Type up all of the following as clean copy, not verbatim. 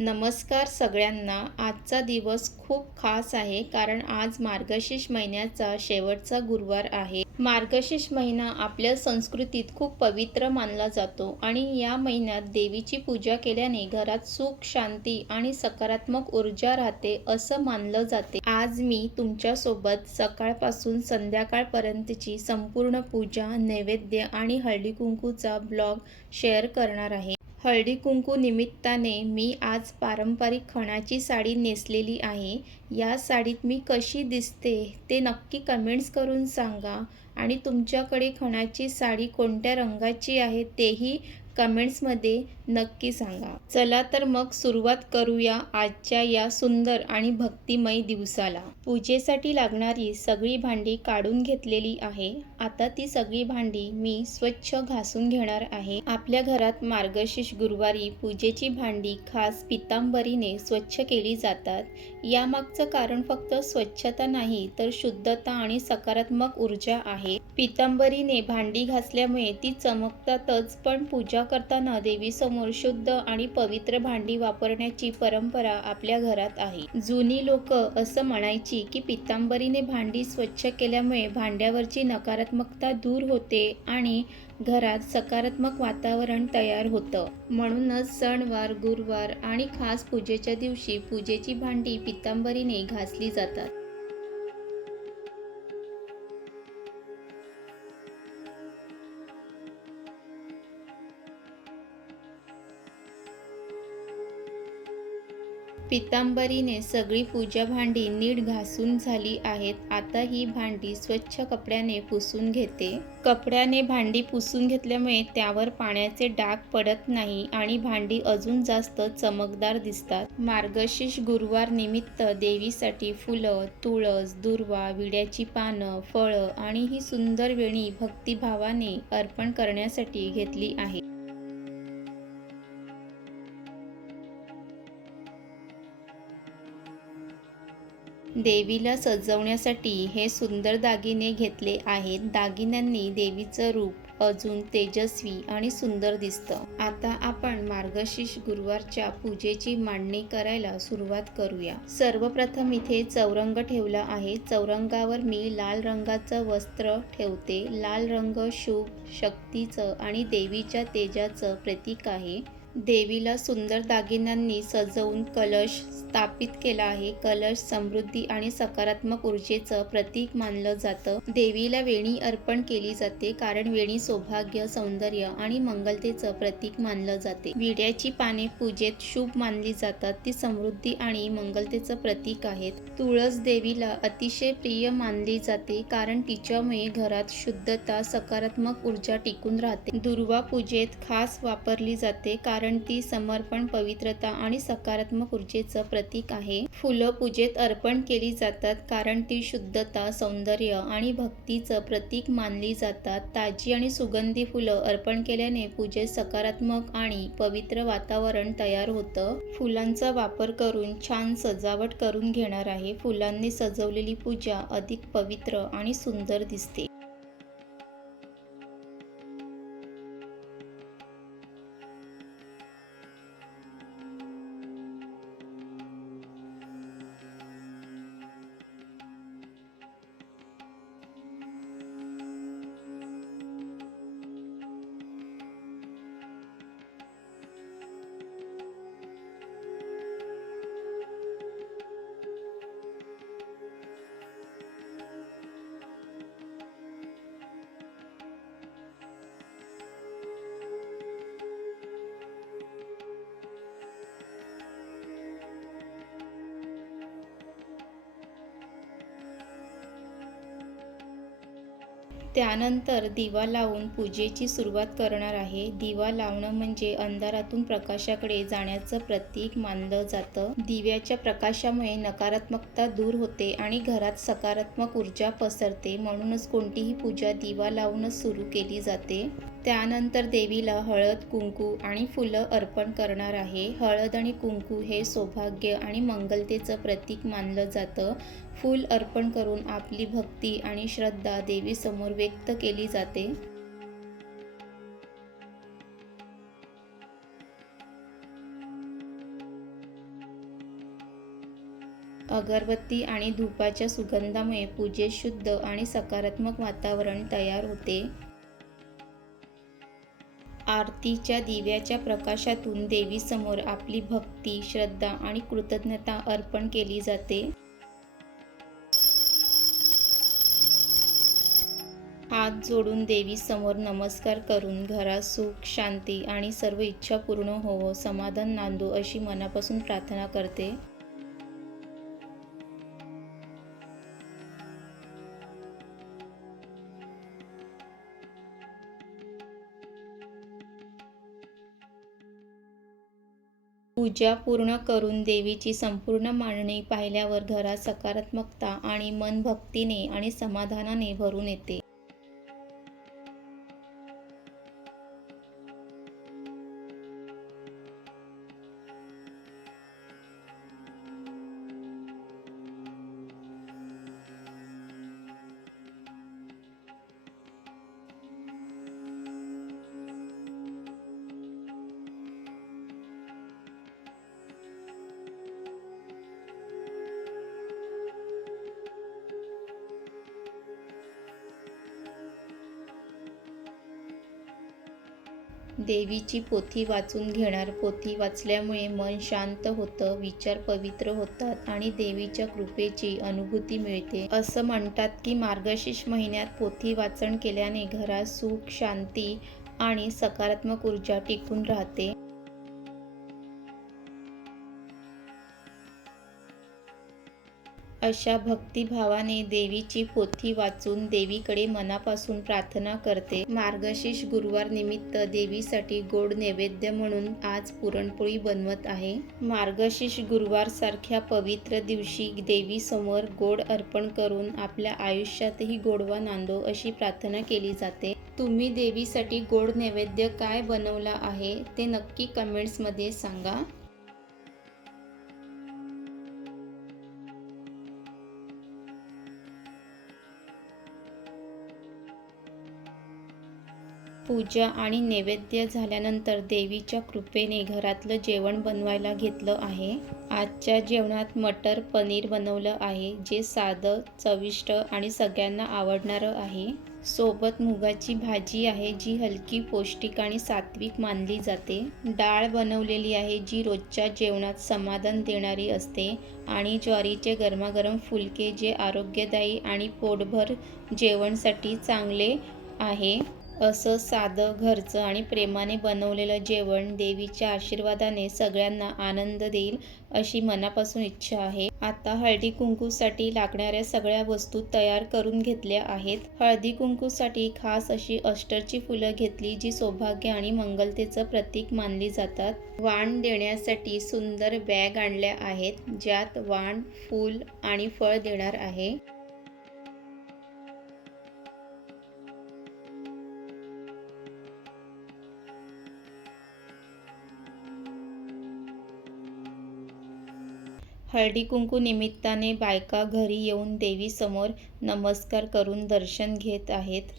नमस्कार सगळ्यांना. आजचा दिवस खूप खास आहे कारण आज मार्गशीर्ष महिन्याचा शेवटचा गुरुवार आहे. मार्गशीर्ष महिना आपल्या संस्कृतीत खूप पवित्र मानला जातो आणि या महिन्यात देवीची पूजा केल्याने घरात सुख, शांती आणि सकारात्मक ऊर्जा राहते असं मानलं जाते. आज मी तुमच्यासोबत सकाळपासून संध्याकाळपर्यंतची संपूर्ण पूजा, नैवेद्य आणि हळदी कुंकूचा ब्लॉग शेअर करणार आहे. हळदी कुंकू निमित्ताने मी आज पारंपरिक खणाची साडी नेसलेली आहे. या साडीत मी कशी दिसते ते नक्की कमेंट्स करून सांगा आणि तुमच्याकडे खणाची साडी कोणत्या रंगाची आहे तेही कमेंट्समध्ये नक्की सांगा. चला तर मग सुरुवात करूया आजच्या या सुंदर आणि भक्तिमय दिवसाला. पूजेसाठी लागणारी सगळी भांडी काढून घेतलेली आहे. आता ती सगळी भांडी मी स्वच्छ घासून घेणार आहे. आपल्या घरात मार्गशीर्ष गुरुवारी पूजेची भांडी खास पितांबरीने स्वच्छ केली जातात. यामागचं कारण फक्त स्वच्छता नाही तर शुद्धता आणि सकारात्मक ऊर्जा आहे. पितांबरीने भांडी घासल्यामुळे ती चमकतातच, पण पूजा करताना देवीसमोर शुद्ध आणि पवित्र भांडी वापरण्याची परंपरा आपल्या घरात आहे. जुनी लोक असं म्हणायची की पितांबरीने भांडी स्वच्छ केल्यामुळे भांड्यावरची नकारात्मकता दूर होते आणि घरात सकारात्मक वातावरण तयार होतं. म्हणूनच सणवार, गुरुवार आणि खास पूजेच्या दिवशी पूजेची भांडी पितांबरीने घासली जातात. पितांबरीने सगळी पूजा भांडी नीट घासून झाली आहेत. आता ही भांडी स्वच्छ कपड्याने पुसून घेते. कपड्याने भांडी पुसून घेतल्यामुळे त्यावर पाण्याचे डाग पडत नाही आणि भांडी अजून जास्त चमकदार दिसतात. मार्गशीर्ष गुरुवार निमित्त देवीसाठी फुलं, तुळस, दुर्वा, विड्याची पानं, फळं आणि ही सुंदर वेणी भक्तिभावाने अर्पण करण्यासाठी घेतली आहे. देवीला सजवण्यासाठी हे सुंदर दागिने घेतले आहेत. दागिन्यांनी देवीचं रूप अजून तेजस्वी आणि सुंदर दिसतं. आता आपण मार्गशीर्ष गुरुवारच्या पूजेची मांडणी करायला सुरुवात करूया. सर्वप्रथम इथे चौरंग ठेवला आहे. चौरंगावर मी लाल रंगाचं वस्त्र ठेवते. लाल रंग शुभ, शक्तीचं आणि देवीच्या तेजाचं प्रतीक आहे. देवीला सुंदर दागिन्यांनी सजवून कलश स्थापित केला आहे. कलश समृद्धी आणि सकारात्मक ऊर्जेचं प्रतीक मानलं जातं. देवीला वेणी अर्पण केली जाते कारण वेणी सौभाग्य, सौंदर्य आणि मंगलतेचं प्रतीक मानलं जाते. विड्याची पाने पूजेत शुभ मानली जातात. ती समृद्धी आणि मंगलतेचं प्रतीक आहेत. तुळस देवीला अतिशय प्रिय मानली जाते कारण तिच्यामुळे घरात शुद्धता, सकारात्मक ऊर्जा टिकून राहते. दुर्वा पूजेत खास वापरली जाते कारण ती समर्पण, पवित्रता आणि सकारात्मक ऊर्जेचं प्रतीक आहे. फुलं पूजेत अर्पण केली जातात कारण ती शुद्धता, सौंदर्य आणि भक्तीचं प्रतीक मानली जातात. ताजी आणि सुगंधी फुलं अर्पण केल्याने पूजेत सकारात्मक आणि पवित्र वातावरण तयार होतं. फुलांचा वापर करून छान सजावट करून घेणार आहे. फुलांनी सजवलेली पूजा अधिक पवित्र आणि सुंदर दिसते. त्यानंतर दिवा लावून पूजेची सुरुवात करणार आहे. दिवा लावणं म्हणजे अंधारातून प्रकाशाकडे जाण्याचं प्रतीक मानलं जातं. दिव्याच्या प्रकाशामुळे नकारात्मकता दूर होते आणि घरात सकारात्मक ऊर्जा पसरते. म्हणूनच कोणतीही पूजा दिवा लावूनच सुरू केली जाते. त्यानंतर देवीला हळद, कुंकू आणि फुलं अर्पण करणार आहे. हळद आणि कुंकू हे सौभाग्य आणि मंगलतेचं प्रतीक मानलं जातं. फूल अर्पण करून आपली भक्ती आणि श्रद्धा देवीसमोर व्यक्त केली जाते. अगरबत्ती आणि धूपाच्या सुगंधामुळे पूजेत शुद्ध आणि सकारात्मक वातावरण तयार होते. आरतीच्या दिव्याच्या प्रकाशातून देवीसमोर आपली भक्ती, श्रद्धा आणि कृतज्ञता अर्पण केली जाते. हात जोडून देवीसमोर नमस्कार करून घरात सुख, शांती आणि सर्व इच्छा पूर्ण होवो, समाधान नांदो अशी मनापासून प्रार्थना करते. पूजा पूर्ण करून देवीची संपूर्ण मांडणी पाहिल्यावर घरात सकारात्मकता आणि मन भक्तीने आणि समाधानाने भरून येते. देवीची पोथी वाचून घेणार. पोथी वाचल्यामुळे मन शांत होतं, विचार पवित्र होतात आणि देवीच्या कृपेची अनुभूती मिळते. असं म्हणतात की मार्गशीर्ष महिन्यात पोथी वाचन केल्याने घरात सुख, शांती आणि सकारात्मक ऊर्जा टिकून राहते. अशा भक्तिभावाने देवीची पोथी वाचून देवीकडे मनापासून प्रार्थना करते. मार्गशीर्ष गुरुवार निमित्त देवीसाठी गोड नैवेद्य म्हणून आज पुरणपोळी बनवत आहे. मार्गशीर्ष गुरुवार सारख्या पवित्र दिवशी देवीसमोर गोड अर्पण करून आपल्या आयुष्यातही गोडवा नांदो अशी प्रार्थना केली जाते. तुम्ही देवीसाठी गोड नैवेद्य काय बनवला आहे ते नक्की कमेंट्समध्ये सांगा. पूजा आणि नैवेद्य झाल्यानंतर देवीच्या कृपेने घरातलं जेवण बनवायला घेतलं आहे. आजच्या जेवणात मटर पनीर बनवलं आहे, जे साधं, चविष्ट आणि सगळ्यांना आवडणारं आहे. सोबत मुगाची भाजी आहे, जी हलकी, पौष्टिक आणि सात्विक मानली जाते. डाळ बनवलेली आहे, जी रोजच्या जेवणात समाधान देणारी असते. आणि ज्वारीचे गरमागरम फुलके, जे आरोग्यदायी आणि पोटभर जेवणासाठी चांगले आहे. असं साधं, घरचं आणि प्रेमाने बनवलेलं जेवण देवीच्या आशीर्वादाने सगळ्यांना आनंद देईल अशी मनापासून इच्छा आहे. आता हळदी कुंकूसाठी लागणाऱ्या सगळ्या वस्तू तयार करून घेतल्या आहेत. हळदी कुंकूसाठी खास अशी अष्टरची फुलं घेतली, जी सौभाग्य आणि मंगलतेचं प्रतीक मानली जातात. वाण देण्यासाठी सुंदर बॅग आणल्या आहेत, ज्यात वाण, फूल आणि फळ देणार आहे. हळदी कुंकू निमित्ताने बायका घरी येऊन देवीसमोर नमस्कार करून दर्शन घेत आहेत.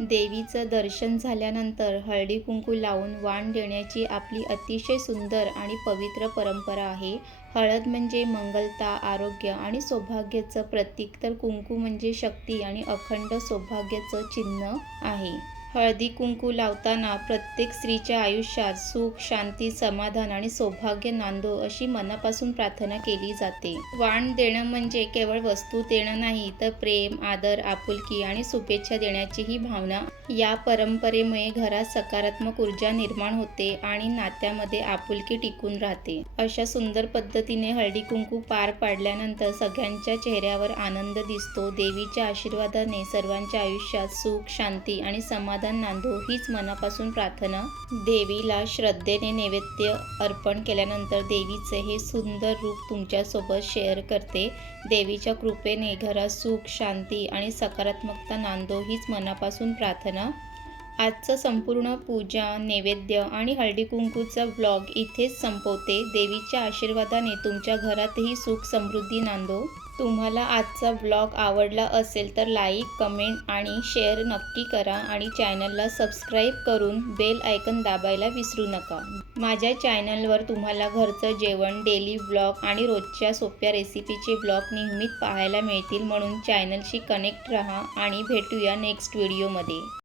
देवीचं दर्शन झाल्यानंतर हळदी कुंकू लावून वाण देण्याची आपली अतिशय सुंदर आणि पवित्र परंपरा आहे. हळद म्हणजे मंगलता, आरोग्य आणि सौभाग्याचं प्रतीक, तर कुंकू म्हणजे शक्ती आणि अखंड सौभाग्याचं चिन्ह आहे. हळदी कुंकू लावताना प्रत्येक स्त्रीच्या आयुष्यात सुख, शांती, समाधान आणि सौभाग्य नांदो अशी मनापासून प्रार्थना केली जाते. वाण देणं म्हणजे केवळ वस्तू देणं नाही, तर प्रेम, आदर, आपुलकी आणि शुभेच्छा देण्याची ही भावना. या परंपरेमुळे घरात सकारात्मक ऊर्जा निर्माण होते आणि नात्यामध्ये आपुलकी टिकून राहते. अशा सुंदर पद्धतीने हळदी कुंकू पार पाडल्यानंतर सगळ्यांच्या चेहऱ्यावर आनंद दिसतो. देवीच्या आशीर्वादाने सर्वांच्या आयुष्यात सुख, शांती आणि समाधान नांदो हीच मनापासून प्रार्थना. देवीला श्रद्धेने नैवेद्य अर्पण केल्यानंतर देवीचे हे सुंदर रूप तुमच्यासोबत शेअर करते. देवीच्या कृपेने घरात सुख, शांती आणि सकारात्मकता नांदो हीच मनापासून प्रार्थना. आजचं संपूर्ण पूजा, नैवेद्य आणि हळदी-कुंकूचा व्लॉग इथेच संपवते. देवीच्या आशीर्वादाने तुमच्या घरातही सुख समृद्धी नांदो. तुम्हाला आजचा व्लॉग आवडला असेल तर लाईक, कमेंट आणि शेअर नक्की करा आणि चॅनलला सबस्क्राईब करून बेल आयकन दाबायला विसरू नका. माझ्या चॅनलवर तुम्हाला घरचं जेवण, डेली व्लॉग आणि रोजच्या सोप्या रेसिपीचे व्लॉग नेहमीच पाहायला मिळतील. म्हणून चॅनलशी कनेक्ट रहा आणि भेटूया नेक्स्ट व्हिडिओमध्ये.